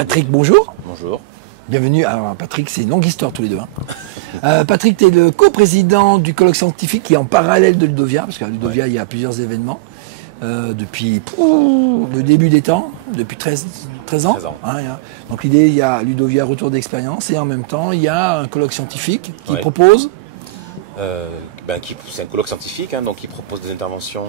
Patrick, bonjour. Bonjour. Bienvenue. Alors, Patrick, c'est une longue histoire tous les deux. Patrick, tu es le coprésident du colloque scientifique qui est en parallèle de Ludovia, parce qu'à Ludovia, il y a plusieurs événements depuis le début des temps, depuis 13 ans. 13 ans. Donc l'idée, il y a Ludovia Retour d'expérience et en même temps, il y a un colloque scientifique qui propose... c'est un colloque scientifique, donc qui propose des interventions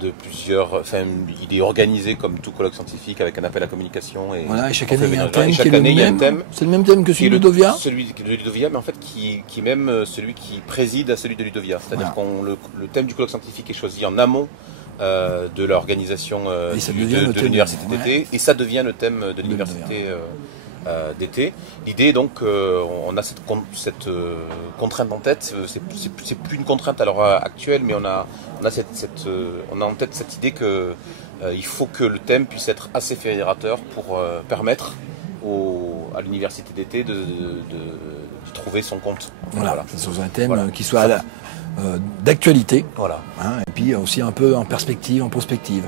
de plusieurs... Enfin, il est organisé comme tout colloque scientifique avec un appel à communication. Et chaque année, il y a un thème. Chaque année, il y a un thème. C'est le même thème que celui de Ludovia. Celui de Ludovia, mais en fait, qui est même celui qui préside à celui de Ludovia. C'est-à-dire que le thème du colloque scientifique est choisi en amont de l'organisation de l'université d'été, et ça devient le thème de l'université d'été. L'idée, donc, on a cette contrainte en tête. C'est plus une contrainte à l'heure actuelle, mais on a en tête cette idée que il faut que le thème puisse être assez fédérateur pour permettre à l'université d'été de trouver son compte. Voilà. C'est un thème qui soit d'actualité. Voilà. Et puis aussi un peu en perspective, en prospective.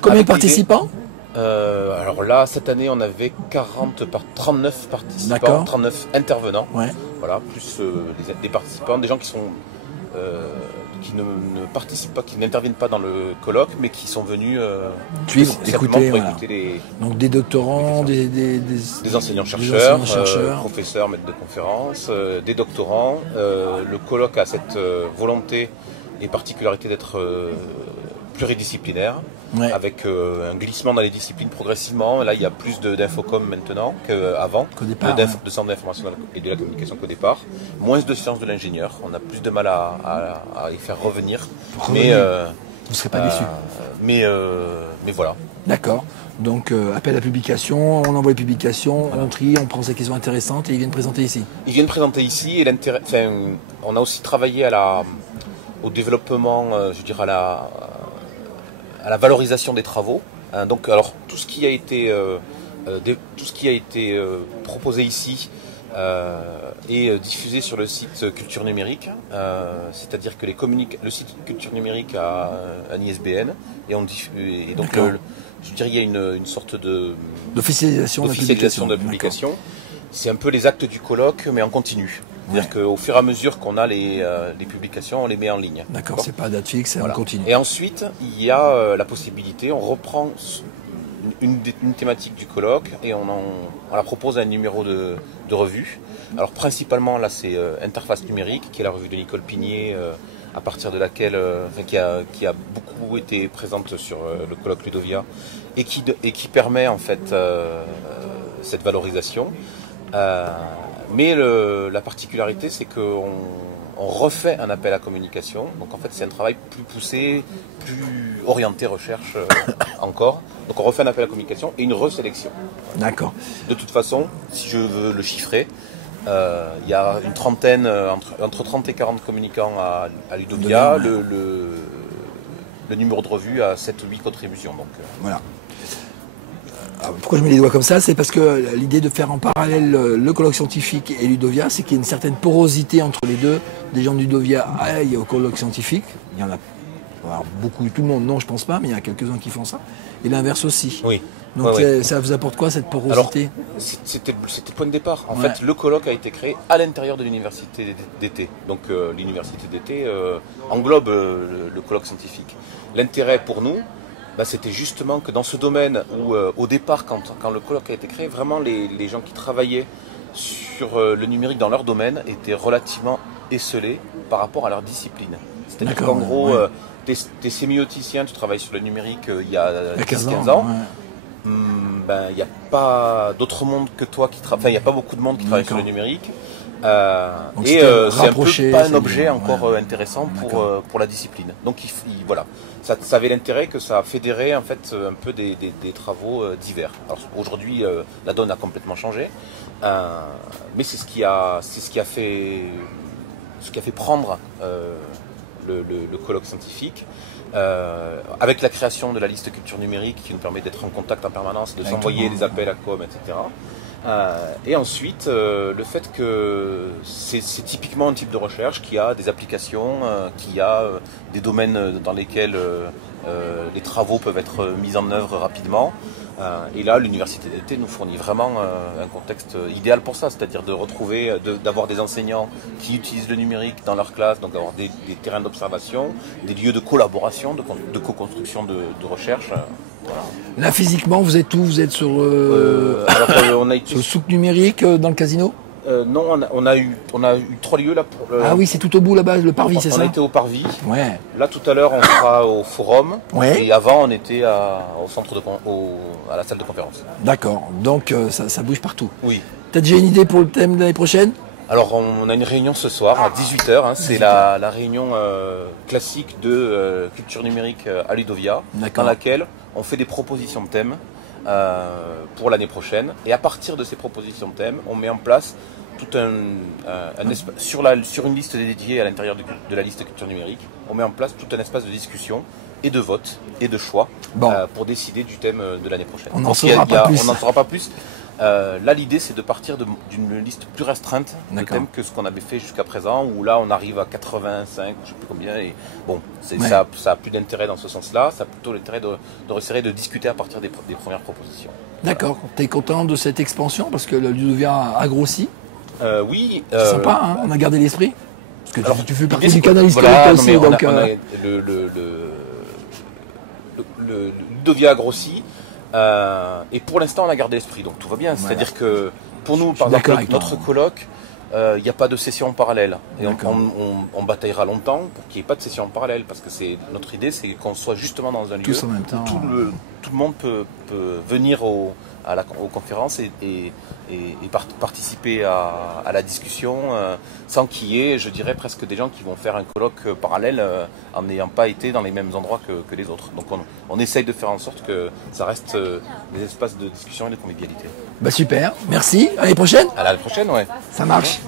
Combien de participants? Alors là, cette année, on avait 39 participants, 39 intervenants. Voilà, plus des participants, des gens qui sont qui ne participent pas, qui n'interviennent pas dans le colloque, mais qui sont venus suivre, écouter, écouter donc des doctorants, des enseignants-chercheurs, professeurs, maîtres de conférences, des doctorants. Le colloque a cette volonté et particularité d'être pluridisciplinaire, avec un glissement dans les disciplines progressivement. Là, il y a plus d'infocom maintenant qu'avant, de centre d'information et de la communication qu'au départ. Moins de sciences de l'ingénieur. On a plus de mal à y faire revenir. Mais vous ne serez pas déçus. Mais voilà. D'accord. Donc, appel à publication, on envoie les publications, on trie, on prend ces questions intéressantes et ils viennent présenter ici. Ils viennent présenter ici et l'intérêt. On a aussi travaillé au développement, je dirais à la valorisation des travaux. Donc, alors tout ce qui a été proposé ici est diffusé sur le site Culture Numérique. C'est-à-dire que le site Culture Numérique a un ISBN et donc je dirais il y a une sorte d'officialisation de la publication. C'est un peu les actes du colloque, mais en continu. C'est-à-dire qu'au fur et à mesure qu'on a les publications, on les met en ligne. D'accord, c'est pas date fixe, on continue. Et ensuite, il y a la possibilité, on reprend une thématique du colloque et on la propose à un numéro de revue. Alors principalement, là, c'est Interface numérique, qui est la revue de Nicole Pigné, à partir de laquelle, qui a beaucoup été présente sur le colloque Ludovia, et qui permet en fait cette valorisation. Mais la particularité, c'est qu'on refait un appel à communication. Donc en fait, c'est un travail plus poussé, plus orienté recherche encore. Donc on refait un appel à communication et une resélection. D'accord. De toute façon, si je veux le chiffrer, il y a une trentaine, entre 30 et 40 communicants à Ludovia. Le numéro de revue a 7 ou 8 contributions. Donc, voilà. Pourquoi je mets les doigts comme ça? C'est parce que l'idée de faire en parallèle le colloque scientifique et Ludovia, c'est qu'il y a une certaine porosité entre les deux. Des gens de Ludovia aillent au colloque scientifique. Il y en a beaucoup, tout le monde, non, je pense pas, mais il y a quelques-uns qui font ça. Et l'inverse aussi. Oui. Donc ça vous apporte quoi, cette porosité? C'était le point de départ. En fait, le colloque a été créé à l'intérieur de l'université d'été. Donc l'université d'été englobe le colloque scientifique. L'intérêt pour nous, c'était justement que dans ce domaine où, au départ, quand le colloque a été créé, vraiment les gens qui travaillaient sur le numérique dans leur domaine étaient relativement esselés par rapport à leur discipline. C'est-à-dire qu'en gros, t'es sémioticien, tu travailles sur le numérique il y a 10-15 ans. Il n'y a pas d'autre monde que toi qui travaille. Enfin, il n'y a pas beaucoup de monde qui travaille sur le numérique. Et c'est un peu pas un objet encore intéressant pour la discipline. Donc voilà, ça avait l'intérêt que ça a fédéré en fait un peu des travaux divers. Alors aujourd'hui, la donne a complètement changé, mais c'est ce qui a fait prendre le colloque scientifique. Avec la création de la liste culture numérique qui nous permet d'être en contact en permanence, de s'envoyer des appels à com, etc. Et ensuite, le fait que c'est typiquement un type de recherche qui a des applications, qui a des domaines dans lesquels les travaux peuvent être mis en œuvre rapidement. Et là, l'université d'été nous fournit vraiment un contexte idéal pour ça, c'est-à-dire de retrouver, d'avoir des enseignants qui utilisent le numérique dans leur classe, donc d'avoir des terrains d'observation, des lieux de collaboration, de co-construction de recherche. Voilà. Là, physiquement, vous êtes où? Vous êtes sur, on a été sur le souk numérique dans le casino? Non, on a eu 3 lieux là pour Ah oui, c'est tout au bout là-bas, le parvis, c'est ça? On a été au parvis. Ouais. Là tout à l'heure on sera au forum. Ouais. Et avant on était au centre à la salle de conférence. D'accord, donc ça bouge partout. Oui. T'as déjà une idée pour le thème de l'année prochaine? Alors on a une réunion ce soir à 18h, hein, c'est la réunion classique de culture numérique à Ludovia, dans laquelle on fait des propositions de thèmes pour l'année prochaine. Et à partir de ces propositions de thèmes, on met en place tout sur une liste dédiée à l'intérieur de la liste culture numérique, on met en place tout un espace de discussion et de vote et de choix pour décider du thème de l'année prochaine. On n'en saura pas plus. On n'en saura pas plus. Là, l'idée, c'est de partir d'une liste plus restreinte de thèmes que ce qu'on avait fait jusqu'à présent, où là, on arrive à 85, je ne sais plus combien, et bon, ça a plus d'intérêt dans ce sens-là, ça a plutôt l'intérêt de resserrer, de discuter à partir des premières propositions. D'accord. Voilà. Tu es content de cette expansion, parce que le Ludovia a grossi? Oui. C'est sympa, hein, on a gardé l'esprit. Parce que tu fais partie du canal historique aussi, donc... Le Ludovia a grossi. Et pour l'instant, on a gardé l'esprit, donc tout va bien. C'est-à-dire que pour nous, par exemple, notre colloque, il n'y a pas de session en parallèle. Et on bataillera longtemps pour qu'il n'y ait pas de session en parallèle, parce que notre idée, c'est qu'on soit justement dans un lieu où tout le monde peut venir aux conférences et participer à la discussion sans qu'il y ait, je dirais, presque des gens qui vont faire un colloque parallèle en n'ayant pas été dans les mêmes endroits que les autres. Donc on essaye de faire en sorte que ça reste des espaces de discussion et de convivialité. Bah super, merci, à l'année prochaine. À l'année prochaine, ouais. Ça marche.